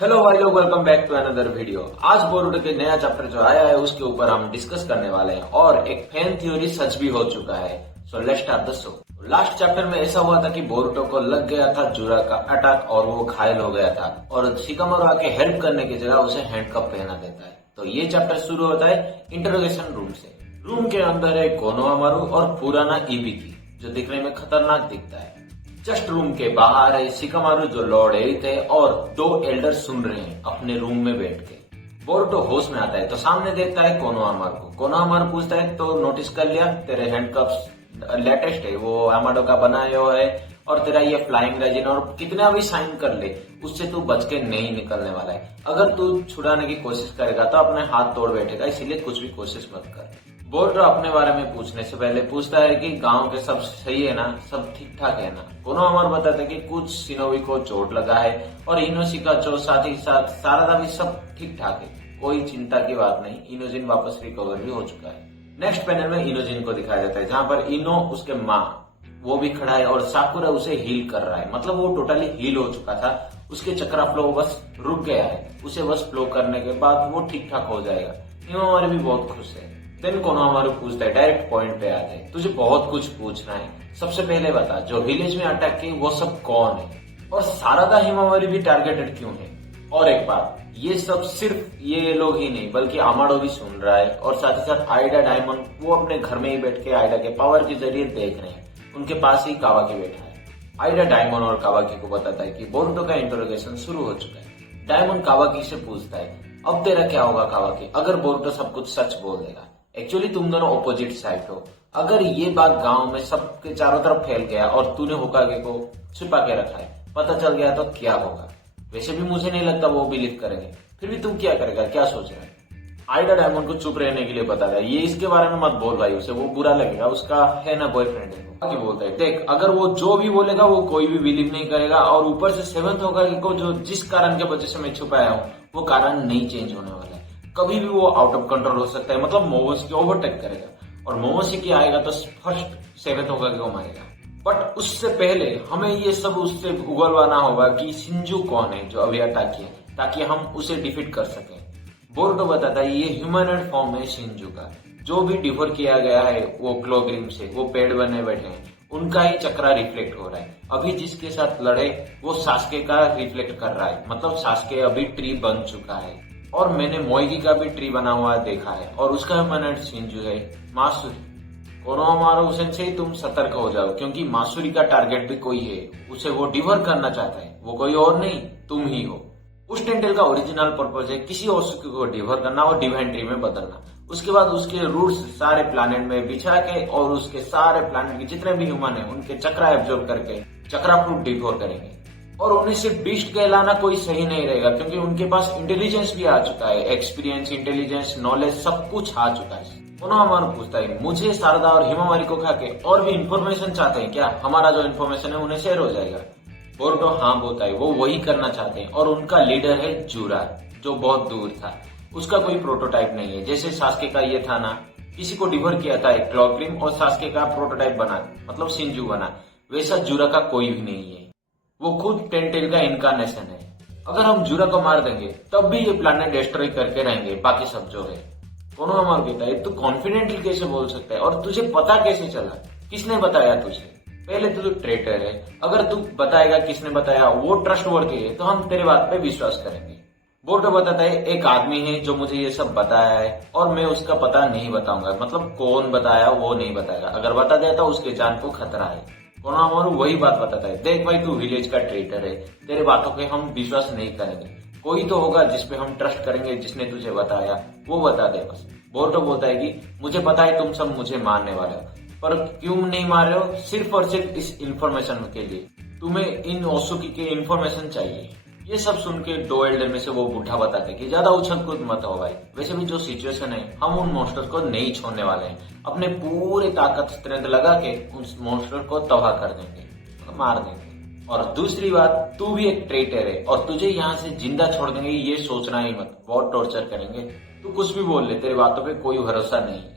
Hello भाई लोग, welcome back to another video. आज बोरुटो के नया चैप्टर जो आया है उसके ऊपर हम डिस्कस करने वाले हैं और एक फैन थ्योरी सच भी हो चुका है। So let's start the show. Last chapter में ऐसा हुआ था कि बोरुटो को लग गया था जुरा का अटैक और वो घायल हो गया था और शिकामारू आके हेल्प करने की जगह उसे हैंडकफ पहना देता है। तो ये चैप्टर शुरू होता है इंटरोगेशन रूम से। रूम के अंदर है कोनोहामारू और पुराना इबिकी जो दिखने में खतरनाक दिखता है। जस्ट रूम के बाहर है शिकामारू जो लॉर्ड एट है और दो एल्डर सुन रहे हैं अपने रूम में बैठ के। बोरुटो होश में आता है तो सामने देखता है कोनोहामारू को। कोनोहामारू पूछता है तो नोटिस कर लिया तेरे हैंडकफ्स लेटेस्ट है, वो अमाडो का बनाया हुआ है और तेरा ये फ्लाइंग रेजिन और कितना भी साइन कर ले उससे तू बच के नहीं निकलने वाला है। अगर तू छुड़ाने की कोशिश करेगा तो अपने हाथ तोड़ बैठेगा, इसीलिए कुछ भी कोशिश मत कर। बोरुटो अपने बारे में पूछने से पहले पूछता है कि गांव के सब सही है ना, सब ठीक ठाक है ना। कोनोहामारू बताता है कि कुछ शिनोबी को चोट लगा है और इनोशिका जो साथ ही साथ सारादा भी सब ठीक ठाक है, कोई चिंता की बात नहीं। इनोजिन वापस रिकवर भी हो चुका है। नेक्स्ट पैनल में इनोजिन को दिखाया जाता है जहां पर इनो उसके माँ वो भी खड़ा है और साकुरा उसे हील कर रहा है, मतलब वो टोटली हील हो चुका था। उसके चक्रा फ्लो बस रुक गया है, उसे बस फ्लो करने के बाद वो ठीक ठाक हो जाएगा। हिमावारी भी बहुत खुश है। देन कोनोहामारू पूछता है, डायरेक्ट पॉइंट पे आते हैं, तुझे बहुत कुछ पूछना है। सबसे पहले बता जो विलेज में अटैक की वो सब कौन है और सारादा हिमावारी भी टारगेटेड क्यों है। और एक बात, ये सब सिर्फ ये लोग ही नहीं बल्कि अमाडो भी सुन रहा है और साथ ही साथ आइडा डायमंड वो अपने घर में ही बैठ के आइडा के पावर के जरिए देख रहे हैं। उनके पास ही कावाकी बैठा है। आइडा डायमंड और कावाकी को बताता है कि बोरुटो का इंटरोगेशन शुरू हो चुका है। डायमंड कावाकी से पूछता है अब तेरा क्या होगा कावाकी अगर बोरुटो सब कुछ सच बोल देगा। एक्चुअली तुम दोनों ऑपोजिट साइड हो। अगर ये बात गांव में सबके चारों तरफ फैल गया और तूने होकागे को छुपा के रखा है, पता चल गया तो क्या होगा। वैसे भी मुझे नहीं लगता वो बिलीव करेंगे, फिर भी तुम क्या करेगा, क्या सोच रहा है। आइडा डायमंड को चुप रहने के लिए बता रहा है, ये इसके बारे में मत बोल भाई, उसे वो बुरा लगेगा, उसका है ना बॉयफ्रेंड है। बाकी बोलता है देख अगर वो जो भी बोलेगा वो कोई भी बिलीव नहीं करेगा और ऊपर से सेवंथ होकागे को जो जिस कारण के वजह से मैं छुपाया हूँ वो कारण नहीं चेंज होने वाला है। कभी भी वो आउट ऑफ कंट्रोल हो सकता है, मतलब मोमोशी ओवरटेक करेगा और मोमोशी आएगा तो फर्स्ट सेवंथ होकागे को मारेगा। बट उससे पहले हमें ये सब उससे उगलवाना होगा कि शिंजू कौन है जो अभी अटैक किया, ताकि हम उसे डिफीट कर सकें। बोरुटो बताता है ये ह्यूमनॉइड फॉर्म है शिंजू का, जो भी डिफर किया गया है वो क्लोग्रिम से, वो पेड़ बने बैठे हैं, उनका ही चक्रा रिफ्लेक्ट हो रहा है। अभी जिसके साथ लड़े वो सास्के का रिफ्लेक्ट कर रहा है, मतलब सास्के अभी ट्री बन चुका है और मैंने मोइगी का भी ट्री बना हुआ देखा है और उसका ह्यूमनॉइड शिंजू है मासुरी। कोनोहामारू सेंसेई तुम सतर्क हो जाओ क्योंकि मासुरी का टारगेट भी कोई है, उसे वो डिवर करना चाहता है, वो कोई और नहीं तुम ही हो। उस टेंटेल का ओरिजिनल पर्पज है किसी ओसुकी को डिवर करना और डिवाइन ट्री में बदलना, उसके बाद उसके रूट्स सारे प्लैनेट में बिछा के और उसके सारे प्लैनेट के जितने भी ह्यूमन है उनके चक्रा एब्जॉर्ब करके चक्रा फ्रूट डिवोर करेंगे। और उन्हें सिर्फ बीस्ट कहलाना कोई सही नहीं रहेगा क्योंकि उनके पास इंटेलिजेंस भी आ चुका है, एक्सपीरियंस, इंटेलिजेंस, नॉलेज सब कुछ आ चुका है। कोनोहामारू पूछता है मुझे सारदा और हिमावारी को खा के और भी इन्फॉर्मेशन चाहते हैं क्या, हमारा जो इन्फॉर्मेशन है उन्हें शेयर हो जाएगा। बोरुटो हाँ बोलता है, वो वही करना चाहते हैं और उनका लीडर है जुरा जो बहुत दूर था, उसका कोई प्रोटोटाइप नहीं है। जैसे सास्के का ये था ना, किसी को डिवर किया था एक क्लॉक्रिम और सास्के का प्रोटोटाइप बना, मतलब शिंजू बना, वैसा जुरा का कोई भी नहीं है, वो खुद टेंटेल का इनकारनेशन है। अगर हम जुरा को मार देंगे तब भी ये प्लैनेट डिस्ट्रॉय करके रहेंगे, बाकी सब जो है। कोनोहामारू कहता है तू कॉन्फिडेंटली कैसे बोल सकता है और तुझे पता कैसे चला, किसने बताया तुझे। पहले तो तू ट्रेटर है, अगर तू बताएगा किसने बताया वो ट्रस्ट वर्दी है तो हम तेरे बात पे विश्वास करेंगे। बोरुटो बताता है एक आदमी है जो मुझे ये सब बताया है और मैं उसका पता नहीं बताऊंगा, मतलब कौन बताया वो नहीं बताएगा, अगर बता दिया तो उसके जान को खतरा है। कोनोहामारू वही बात बताता है, देख भाई तू विलेज का ट्रेटर है, तेरे बातों पे हम विश्वास नहीं करेंगे, कोई तो होगा जिसपे हम ट्रस्ट करेंगे, जिसने तुझे बताया वो बता दे बस। बोरुटो बोलता है कि मुझे पता है तुम सब मुझे मारने वाले हो, पर क्यों नहीं मार रहे हो, सिर्फ और सिर्फ इस इन्फॉर्मेशन के लिए, तुम्हें इन ओसुकी के इन्फॉर्मेशन चाहिए। ये सब सुन के दो एल्डर में से वो बूढ़ा बताते कि ज्यादा उछल कूद मत हो भाई, वैसे भी जो सिचुएशन है हम उन मॉन्स्टर को नहीं छोड़ने वाले हैं, अपने पूरे ताकत स्ट्रेंथ लगा के उस मॉन्स्टर को तबाह कर देंगे, मार देंगे। और दूसरी बात, तू भी एक ट्रेटर है और तुझे यहाँ से जिंदा छोड़ देंगे ये सोचना ही मत, बहुत टॉर्चर करेंगे, तू कुछ भी बोल ले, तेरे बातों पे कोई भरोसा नहीं है।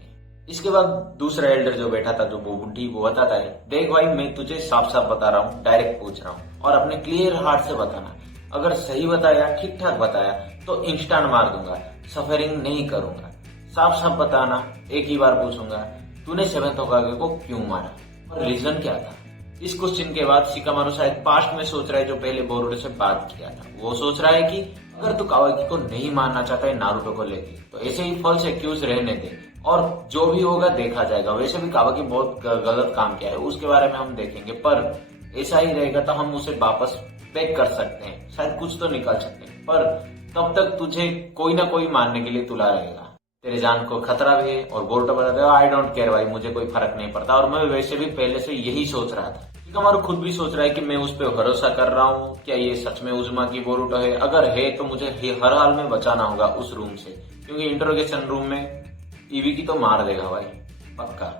इसके बाद दूसरा एल्डर जो बैठा था जो बुढ़ी वो बताता है, देख भाई मैं तुझे साफ साफ बता रहा हूँ, डायरेक्ट पूछ रहा हूँ और अपने क्लियर हार्ट से बताना, अगर सही बताया, ठीक ठाक बताया तो इंस्टांट मार दूंगा, सफरिंग नहीं करूंगा। साफ साफ बताना, एक ही बार पूछूंगा, तूने 7th होकागे को क्यों मारा और रीजन क्या था। इस क्वेश्चन के बाद शिकामारू शायद पास्ट में सोच रहा है जो पहले बोरुटो से बात किया था। वो सोच रहा है कि अगर तू कावाकी को नहीं मारना चाहता है नारुतो को लेके तो ऐसे ही फॉल्स एक्यूज रहने दे और जो भी होगा देखा जाएगा। वैसे भी कावाकी बहुत गलत काम किया है, उसके बारे में हम देखेंगे, पर ऐसा ही रहेगा तो हम उसे वापस बैक कर सकते हैं, शायद कुछ तो निकाल सकते हैं, पर तब तक तुझे कोई ना कोई मारने के लिए तुला रहेगा। तेरे जान को खतरा भी है। और बोरुटो बताते हैं आई डोंट केयर भाई, मुझे कोई फर्क नहीं पड़ता। और मैं वैसे भी पहले से यही सोच रहा था। शिकामारू खुद भी सोच रहा है कि मैं उस पर भरोसा कर रहा हूँ, क्या ये सच में उज़ुमाकी बोरुटो है? अगर है तो मुझे हर हाल में बचाना होगा उस रूम से, क्योंकि इंटरोगेशन रूम में इविकी तो मार देगा भाई पक्का।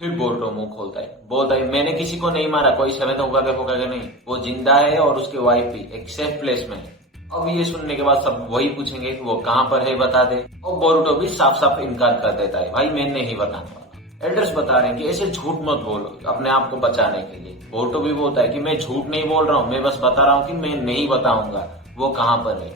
फिर बोरुटो मुंह खोलता है, बोलता है मैंने किसी को नहीं मारा, कोई 7th होकागे नहीं, वो जिंदा है और उसके वाइफ भी एक सेफ प्लेस में है। अब ये सुनने के बाद सब वही पूछेंगे कि वो कहाँ पर है, बता दे। और बोरुटो भी साफ साफ इनकार कर देता है, भाई मैं नहीं बताने वाला। एल्डर्स बता रहे हैं कि ऐसे झूठ मत बोलो अपने आप को बचाने के लिए। बोरुटो भी बोलता है कि मैं झूठ नहीं बोल रहा हूँ, मैं बस बता रहा हूँ कि मैं नहीं बताऊंगा वो कहाँ पर है।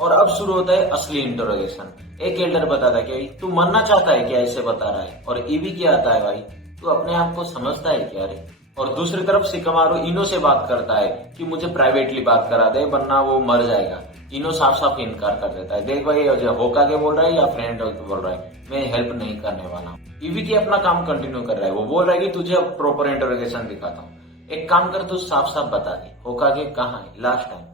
और अब शुरू होता है असली इंटरोगेशन। एक एल्डर बताता है कि तू मरना चाहता है क्या, ऐसे बता रहा है। और इवी क्या आता है, भाई तू अपने आप को समझता है क्या रे। और दूसरी तरफ शिकामारू इनो से बात करता है कि मुझे प्राइवेटली बात करा दे वरना वो मर जाएगा। इनो साफ साफ इनकार कर देता है, देख भाई होकागे बोल रहा है या फ्रेंड बोल रहा है, मैं हेल्प नहीं करने वाला हूँ। इविकी अपना काम कंटिन्यू कर रहा है, वो बोल रहा है कि तुझे अब प्रॉपर इंटरोगेशन दिखाता हूँ, एक काम कर तू साफ साफ बता दे होकागे कहाँ है लास्ट टाइम,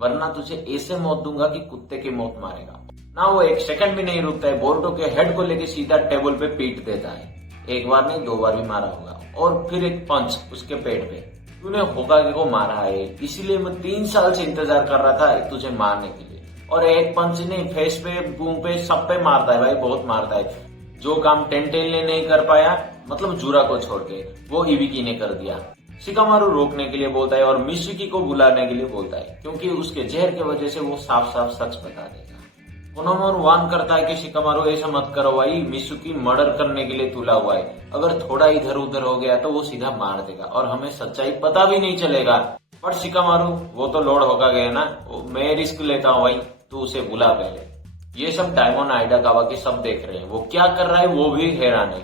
वरना तुझे ऐसे मौत दूंगा कि कुत्ते की मौत मारेगा ना। वो एक सेकंड भी नहीं रुकता है, बोरुटो के हेड को लेके सीधा टेबल पे पीट देता है। एक बार नहीं 2 बार भी मारा होगा। और फिर एक पंच उसके पेट पे, तूने होकागे को मारा है इसीलिए मैं 3 साल से इंतजार कर रहा था तुझे मारने के लिए। और एक पंच नहीं, फेस पे, मुंह पे, सब पे मारता है भाई, बहुत मारता है। जो काम टेंटेल ने नहीं कर पाया, मतलब जूरा को छोड़ के, वो इविकी ने कर दिया। शिकामारू रोकने के लिए बोलता है और मिसुकी को बुलाने के लिए बोलता है, क्योंकि उसके जहर की वजह से वो साफ साफ सच बता देगा। कोनोमारू वार्न करता है कि शिकामारू ऐसा मत करो भाई, मिसुकी मर्डर करने के लिए तुला हुआ है, अगर थोड़ा इधर उधर हो गया तो वो सीधा मार देगा और हमें सच्चाई पता भी नहीं चलेगा। पर शिकामारू वो तो लॉर्ड होकागे है ना, मैं रिस्क लेता हूँ भाई, तू उसे बुला पहले। ये सब डायमंड आइडा कावाकी सब देख रहे हैं, वो क्या कर रहा है वो भी हैरान है।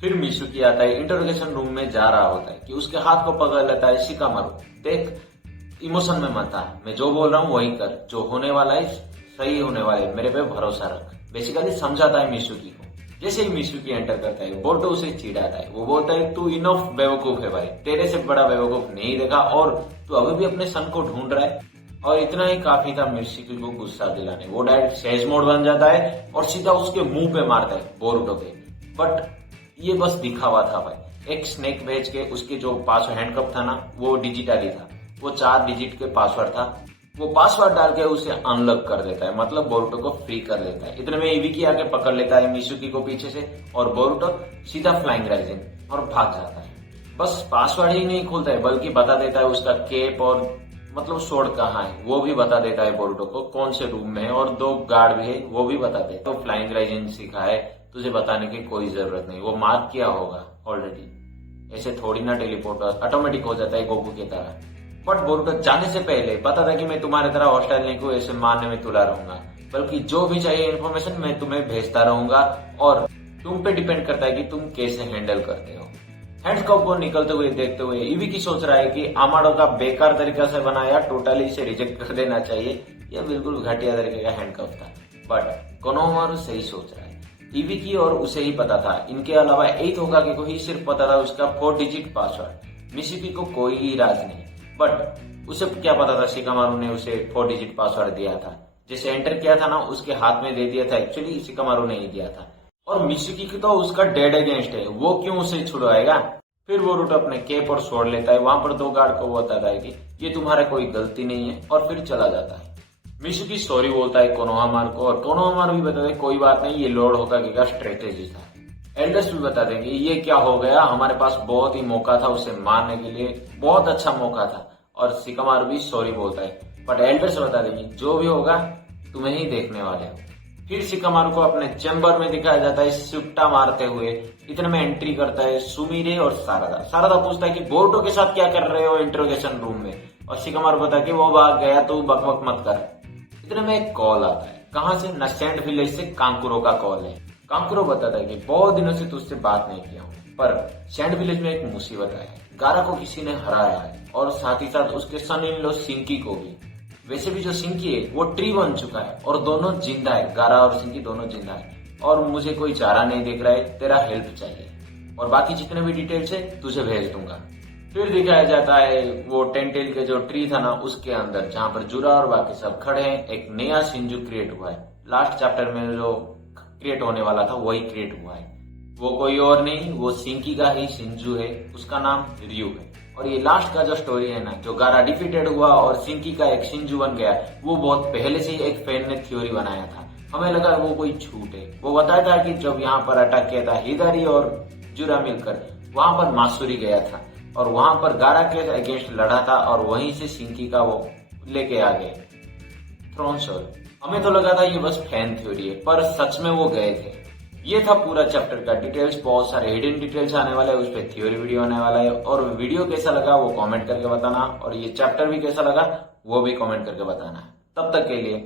फिर मिसुकी आता है, इंटरोगेशन रूम में जा रहा होता है कि उसके हाथ को पकड़ लेता है शिकामारू, देख इमोशन में मत आ, मैं जो बोल रहा हूँ वही कर, जो होने वाला है सही होने वाले, मेरे पे भरोसा रख। बेसिकली समझाता है मिसुकी को। जैसे ही मिसुकी एंटर करता है, बोरुटो उसे चिढ़ाता है, वो बोलता है तू इनफ बेवकूफ है भाई, तेरे से बड़ा बेवकूफ नहीं देखा और तू अभी भी अपने सन को ढूंढ रहा है। और इतना ही काफी था मिसुकी को गुस्सा दिलाने, वो डायरेक्ट सेज मोड बन जाता है और सीधा उसके मुंह पे मारता है बोरुटो के। बट ये बस दिखावा था भाई, एक स्नेक भेज के उसके जो पासवर्ड हैंडकप था ना वो डिजिटली था, वो 4 डिजिट के पासवर्ड था, वो पासवर्ड डाल के उसे अनलॉक कर देता है, मतलब बोरुटो को फ्री कर देता है। इतने में इविकी आके पकड़ लेता है मिसुकी को पीछे से और बोरुटो सीधा फ्लाइंग राइजिंग और भाग जाता है। बस पासवर्ड ही नहीं खुलता है बल्कि बता देता है उसका केप और मतलब स्वॉर्ड कहाँ है वो भी बता देता है बोरुटो को, कौन से रूम में है और 2 गार्ड भी है वो भी बता देता है। तो फ्लाइंग राइजिंग सीखा है, तुझे बताने की कोई जरूरत नहीं, वो मार्क किया होगा ऑलरेडी, ऐसे थोड़ी ना टेलीपोर्ट ऑटोमेटिक हो जाता है गोकू की तरह। बट बोरुटो जाने से पहले पता था कि मैं तुम्हारे तरह हॉस्टाइल नहीं को ऐसे मारने में तुला रहूंगा, बल्कि जो भी चाहिए इन्फॉर्मेशन मैं तुम्हें भेजता रहूंगा और तुम पे डिपेंड करता है कि तुम कैसे हैंडल करते हो। हैंडकप को निकलते हुए देखते हुए इविकी सोच रहा है कि आमाडो का बेकार तरीका से बनाया टोटली इसे रिजेक्ट कर देना चाहिए, यह बिल्कुल घटिया तरीके का हैंडकप था। बट कोनोमारू सही सोच रहा है, इविकी और उसे ही पता था, इनके अलावा 8th होकागे को ही सिर्फ पता था उसका 4 डिजिट पासवर्ड, मिसुकी को कोई ही राज नहीं। बट उसे क्या पता था शिकामारू ने उसे 4 डिजिट पासवर्ड दिया था, जैसे एंटर किया था ना उसके हाथ में दे दिया था, एक्चुअली शिकामारू ने ही दिया था। और मिसुकी की तो उसका डेड अगेंस्ट है, वो क्यों उसे छुड़वाएगा। फिर वो रूट अपने केप और छोड़ लेता है, वहां पर 2 गार्ड को बताता है कि ये तुम्हारा कोई गलती नहीं है और फिर चला जाता है। मिसुकी सॉरी बोलता है कोनोहामारू को और कोनोहामारू भी बताते कोई बात नहीं, ये लॉर्ड होकागे का स्ट्रेटेजी था। एल्डर्स भी बता देंगे ये क्या हो गया, हमारे पास बहुत ही मौका था उसे मारने के लिए, बहुत अच्छा मौका था। और शिकामारू भी सॉरी बोलता है, बट एल्डर्स बता देंगे जो भी होगा तुम्हें ही देखने वाले हो। फिर शिकामारू को अपने चैम्बर में दिखाया जाता है सुट्टा मारते हुए। इतने में एंट्री करता है सुमिरे और सारदा। सारदा पूछता है कि बोरुटो के साथ क्या कर रहे हो इंटरोगेशन रूम में। और शिकामारू बता के वो भाग गया तो बकबक मत कर। इतने में एक कॉल आता है, कहाँ से? नसेंट विलेज से कांकुरो का कॉल है। कांकुरो बताता है कि बहुत दिनों से तुझसे बात नहीं किया हूँ, पर सैंड विलेज में एक मुसीबत आई है। गारा को किसी ने हराया है और साथ ही साथ उसके सन इन लॉ सिंकी को भी। वैसे भी जो सिंकी है वो ट्री बन चुका है और दोनों जिंदा है, गारा और सिंकी दोनों जिंदा है और मुझे कोई चारा नहीं दिख रहा है, तेरा हेल्प चाहिए और बाकी जितने भी डिटेल्स है तुझे भेज दूंगा। फिर दिखाया जाता है वो टेंटेल के जो ट्री था ना उसके अंदर, जहां पर जुरा और बाकी सब खड़े हैं, एक नया शिंजू क्रिएट हुआ है। लास्ट चैप्टर में जो क्रिएट होने वाला था वही क्रिएट हुआ है। वो कोई और नहीं, वो सिंकी का ही शिंजू है, उसका नाम रियू है। और ये लास्ट का जो स्टोरी है ना, जो गारा डिफीटेड हुआ और सिंकी का एक शिंजू बन गया, वो बहुत पहले से ही एक फैन ने थ्योरी बनाया था। हमें लगा वो कोई झूठ है। वो बताया था कि जब यहाँ पर अटैक किया था हिदारी और जुरा मिलकर, वहां पर मासूरी गया था और वहां पर गारा के अगेंस्ट लड़ा था और वहीं से सिंकी का वो लेके आ गए थ्रोन शोर। हमें तो लगा था ये बस फैन थ्योरी है, पर सच में वो गए थे। ये था पूरा चैप्टर का डिटेल्स। बहुत सारे हिडन डिटेल्स आने वाले हैं, उस पर थ्योरी वीडियो आने वाला है। और वीडियो कैसा लगा वो कमेंट करके बताना और ये चैप्टर भी कैसा लगा वो भी कमेंट करके बताना। तब तक के लिए